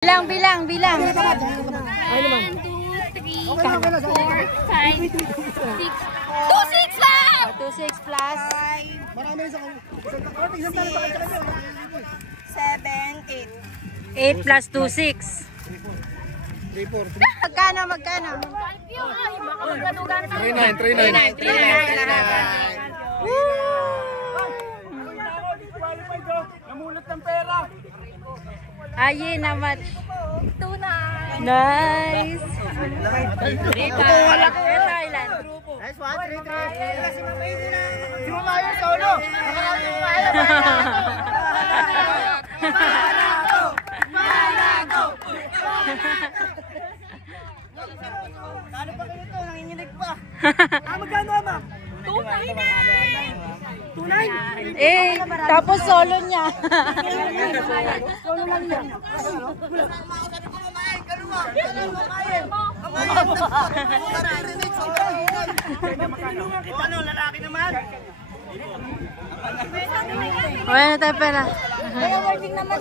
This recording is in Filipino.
Bilang, bilang, bilang. 1, 2, 3, 4, 5, 6. 2-6 lang! 2-6 plus. Marami rin sa 8 plus 2-6. 3-4. Magkano, magkano? 3-9. Namulot ng pera. Ayun na match. 2-9. Nice. 3-5. Thailand. Nice one, 3-3. Si Mamayo, solo. Ano pa kayo ito? Nanginginig pa. Magkano ama? 2-9. Eh, tapos solo niya. Solo lang yan. Ano, lalaki naman? Wala na tayo pera. Kaya working naman.